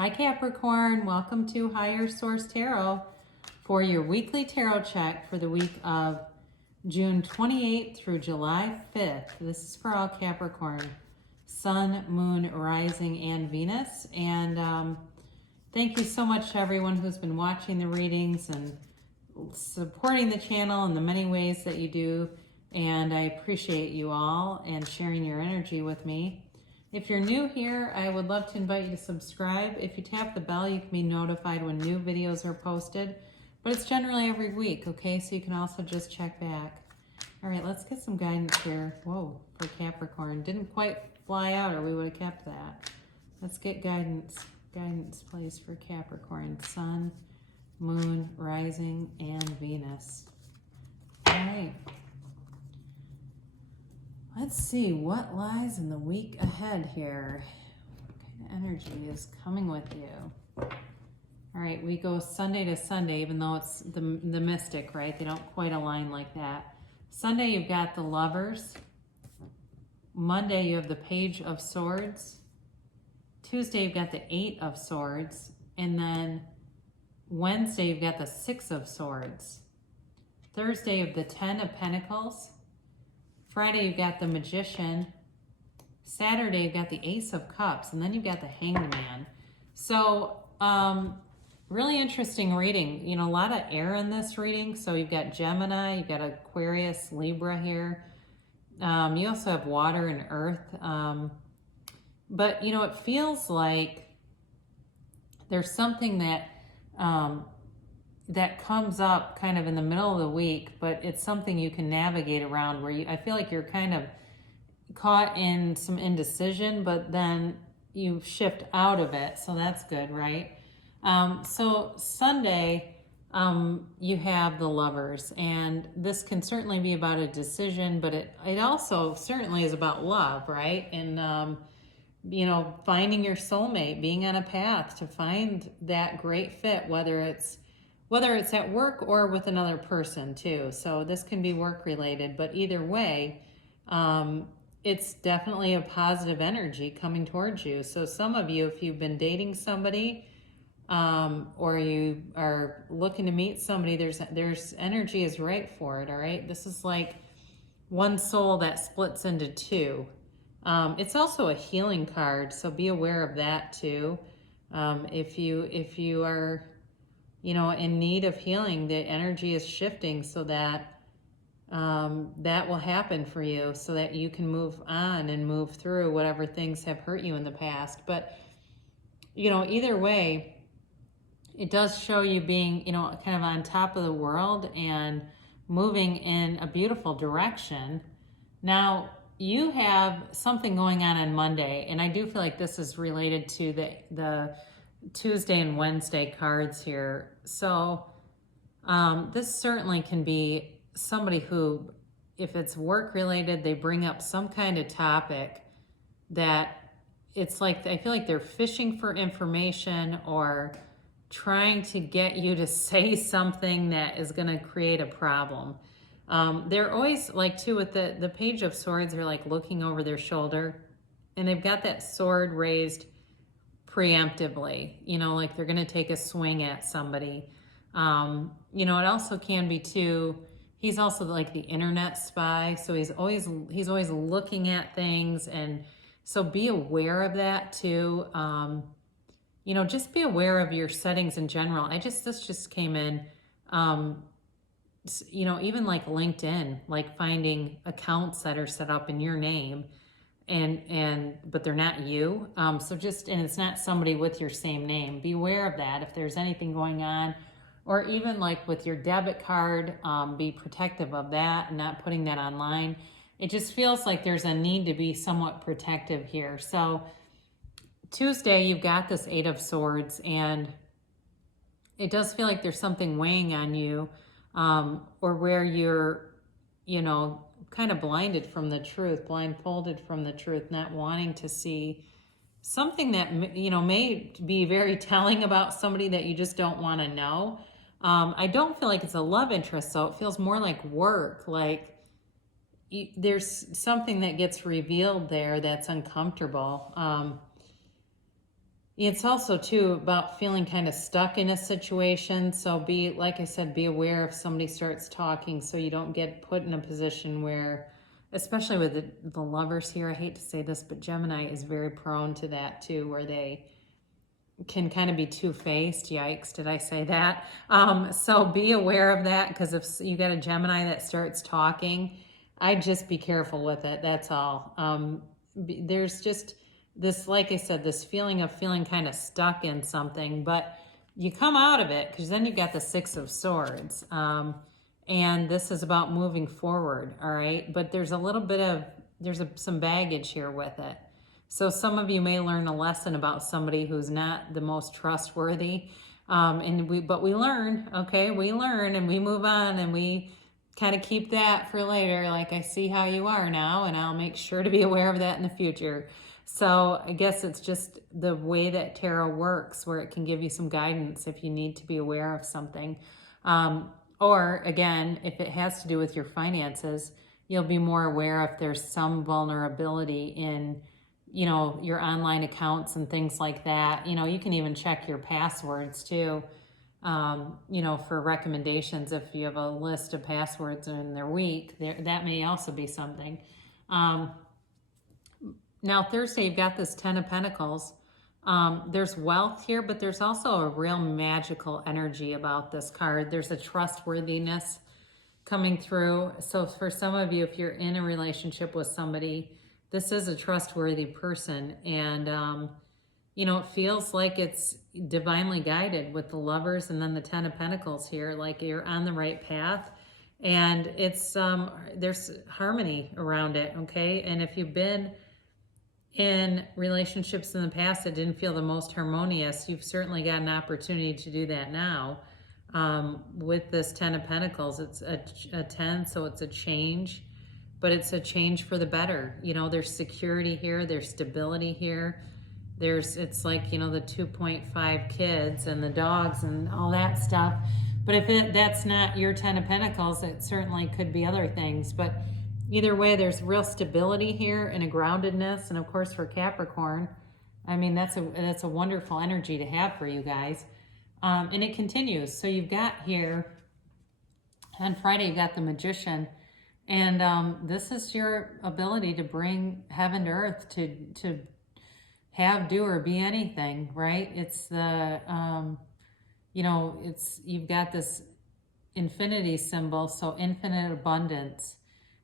Hi Capricorn, welcome to Higher Source Tarot for your weekly tarot check for the week of June 28th through July 5th. This is for all Capricorn, Sun, Moon, Rising, and Venus. And thank you so much to everyone who's been watching the readings and supporting the channel in the many ways that you do. And I appreciate you all and sharing your energy with me. If you're new here, I would love to invite you to subscribe. If you tap the bell, you can be notified when new videos are posted. But it's generally every week, okay? So you can also just check back. All right, let's get some guidance here. Whoa, for Capricorn. Didn't quite fly out or we would have kept that. Let's get guidance. Guidance, please, for Capricorn. Sun, Moon, Rising, and Venus. All right. Let's see what lies in the week ahead here. What kind of energy is coming with you? All right, we go Sunday to Sunday, even though it's the mystic, right? They don't quite align like that. Sunday, you've got the Lovers. Monday, you have the Page of Swords. Tuesday, you've got the Eight of Swords. And then Wednesday, you've got the Six of Swords. Thursday, you have the Ten of Pentacles. Friday, you've got the Magician. Saturday, you've got the Ace of Cups. And then you've got the Hanged Man. So, really interesting reading. You know, a lot of air in this reading. So you've got Gemini, you've got Aquarius, Libra here. You also have water and earth. But, you know, it feels like there's something that that comes up kind of in the middle of the week, but it's something you can navigate around where I feel like you're kind of caught in some indecision, but then you shift out of it. So that's good, right? So Sunday, you have the Lovers, and this can certainly be about a decision, but it also certainly is about love, right? And, you know, finding your soulmate, being on a path to find that great fit, whether it's at work or with another person too. So this can be work related, but either way, it's definitely a positive energy coming towards you. So some of you, if you've been dating somebody, or you are looking to meet somebody, there's energy is right for it. All right. This is like one soul that splits into two. It's also a healing card. So be aware of that too. If you are, you know, in need of healing, the energy is shifting so that that will happen for you so that you can move on and move through whatever things have hurt you in the past. But, you know, either way, it does show you being, you know, kind of on top of the world and moving in a beautiful direction. Now, you have something going on Monday, and I do feel like this is related to the Tuesday and Wednesday cards here. So this certainly can be somebody who, if it's work related, they bring up some kind of topic that it's like, I feel like they're fishing for information or trying to get you to say something that is going to create a problem. They're always like, too, with the Page of Swords, they're like looking over their shoulder and they've got that sword raised preemptively, you know, like they're going to take a swing at somebody. You know, it also can be too, he's also like the internet spy. So he's always looking at things. And so be aware of that too. You know, just be aware of your settings in general. This just came in, you know, even like LinkedIn, like finding accounts that are set up in your name but they're not you. So just, and it's not somebody with your same name. Be aware of that. If there's anything going on, or even like with your debit card, be protective of that and not putting that online. It just feels like there's a need to be somewhat protective here. So Tuesday, you've got this Eight of Swords, and it does feel like there's something weighing on you, or where you're, you know, kind of blinded from the truth, blindfolded from the truth, not wanting to see something that, you know, may be very telling about somebody that you just don't want to know. I don't feel like it's a love interest, so it feels more like work, like there's something that gets revealed there that's uncomfortable. It's also too about feeling kind of stuck in a situation. So be, like I said, be aware if somebody starts talking so you don't get put in a position where, especially with the lovers here, I hate to say this, but Gemini is very prone to that too, where they can kind of be two-faced. Yikes, did I say that? So be aware of that, because if you got a Gemini that starts talking, I'd just be careful with it. That's all. There's just this, like I said, this feeling of feeling kind of stuck in something, but you come out of it, because then you got the Six of Swords. And this is about moving forward, all right? But there's a little bit of, some baggage here with it. So some of you may learn a lesson about somebody who's not the most trustworthy. But we learn, okay? We learn and we move on, and we kind of keep that for later. Like, I see how you are now, and I'll make sure to be aware of that in the future. So I guess it's just the way that tarot works, where it can give you some guidance if you need to be aware of something. Or again, if it has to do with your finances, you'll be more aware if there's some vulnerability in, your online accounts and things like that. You can even check your passwords too, for recommendations. If you have a list of passwords and they're weak, that may also be something. Now Thursday, you've got this Ten of Pentacles. There's wealth here, but there's also a real magical energy about this card. There's a trustworthiness coming through. So for some of you, if you're in a relationship with somebody, this is a trustworthy person. And, it feels like it's divinely guided with the Lovers and then the Ten of Pentacles here, like you're on the right path. And it's, there's harmony around it, okay? And if you've been in relationships in the past that didn't feel the most harmonious, you've certainly got an opportunity to do that now. With this Ten of Pentacles, it's a 10, so it's a change, but it's a change for the better. There's security here, there's stability here. It's like, the 2.5 kids and the dogs and all that stuff. But if that's not your Ten of Pentacles, it certainly could be other things. But either way, there's real stability here and a groundedness. And of course, for Capricorn, I mean, that's a wonderful energy to have for you guys. And it continues. So you've got here, on Friday, you've got the Magician. And this is your ability to bring heaven to earth, to have, do, or be anything, right? It's the, you've got this infinity symbol, so infinite abundance,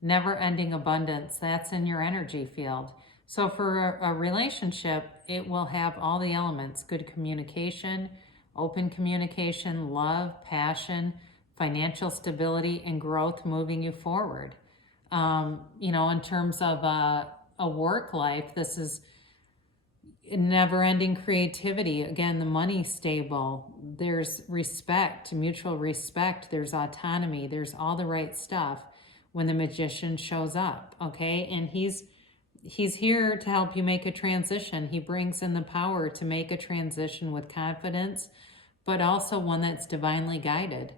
never-ending abundance. That's in your energy field. So for a relationship, it will have all the elements: good communication, open communication, love, passion, financial stability, and growth moving you forward. In terms of a work life, this is never-ending creativity. Again, the money stable. There's respect, mutual respect. There's autonomy. There's all the right stuff when the Magician shows up, okay? And he's here to help you make a transition. He brings in the power to make a transition with confidence, but also one that's divinely guided,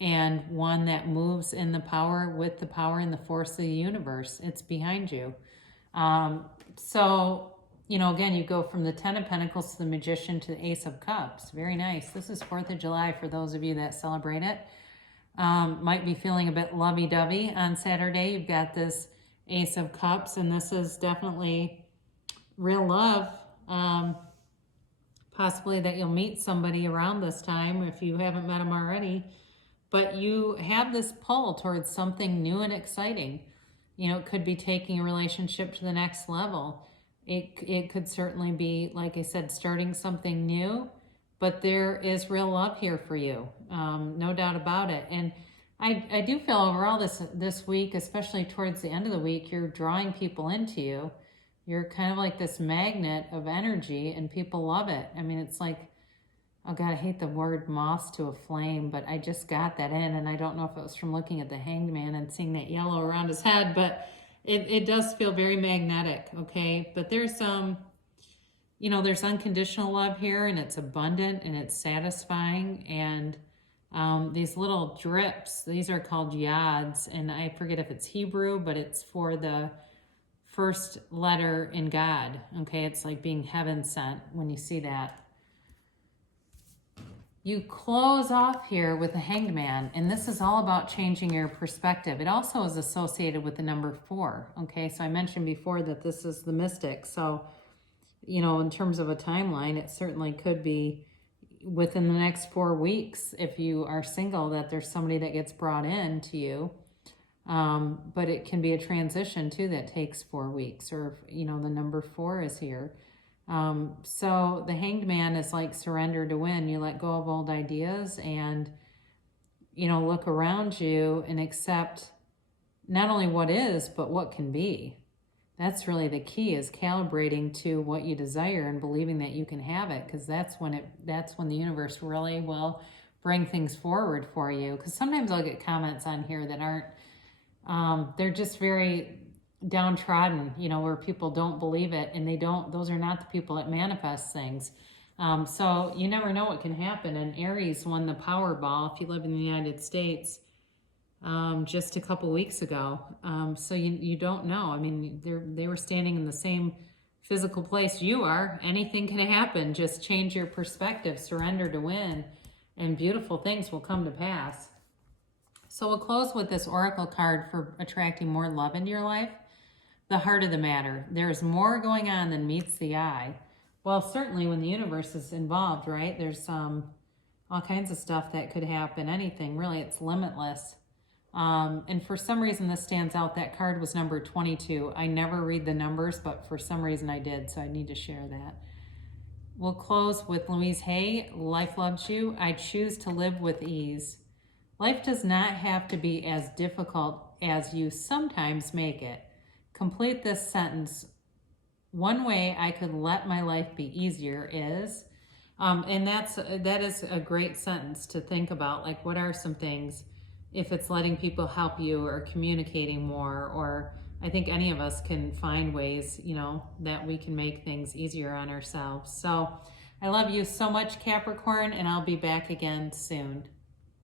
and one that moves in the power, with the power and the force of the universe. It's behind you. Again, you go from the Ten of Pentacles to the Magician to the Ace of Cups. Very nice. This is 4th of July for those of you that celebrate it. Might be feeling a bit lovey-dovey on Saturday. You've got this Ace of Cups, and this is definitely real love. Possibly that you'll meet somebody around this time if you haven't met them already. But you have this pull towards something new and exciting. It could be taking a relationship to the next level. It could certainly be, like I said, starting something new. But there is real love here for you, no doubt about it. And I do feel overall this week, especially towards the end of the week, you're drawing people into you. You're kind of like this magnet of energy, and people love it. I mean, it's like, oh God, I hate the word moth to a flame, but I just got that in, and I don't know if it was from looking at the Hanged Man and seeing that yellow around his head, but it does feel very magnetic, okay? But there's there's unconditional love here, and it's abundant, and it's satisfying. And these little drips, these are called yads, and I forget if it's Hebrew, but it's for first letter in God. Okay, it's like being heaven sent when you see that. You close off here with the Hanged Man, and this is all about changing your perspective. It also is associated with the number 4. Okay, so I mentioned before that this is the mystic. So, you know, in terms of a timeline, it certainly could be within the next 4 weeks, if you are single, that there's somebody that gets brought in to you. But it can be a transition too that takes 4 weeks, or, you know, the number 4 is here. So the Hanged Man is like surrender to win. You let go of old ideas and, you know, look around you and accept not only what is, but what can be. That's really the key, is calibrating to what you desire and believing that you can have it, because that's when the universe really will bring things forward for you. Because sometimes I'll get comments on here that aren't, they're just very downtrodden, you know, where people don't believe it, and those are not the people that manifest things. So you never know what can happen. And Aries won the Powerball, if you live in the United States, just a couple weeks ago. So you don't know. I mean, they were standing in the same physical place you are. Anything can happen. Just change your perspective, surrender to win, and beautiful things will come to pass. So we'll close with this oracle card for attracting more love into your life. The heart of the matter. There's more going on than meets the eye. Well, certainly when the universe is involved, right? There's all kinds of stuff that could happen. Anything, really. It's limitless. And for some reason this stands out. That card was number 22. I never read the numbers, but for some reason I did, so I need to share that. We'll close with Louise Hay. Life loves you. I choose to live with ease. Life does not have to be as difficult as you sometimes make it. Complete this sentence. One way I could let my life be easier is, and that is a great sentence to think about. Like, what are some things, if it's letting people help you or communicating more, or I think any of us can find ways, you know, that we can make things easier on ourselves. So I love you so much, Capricorn, and I'll be back again soon.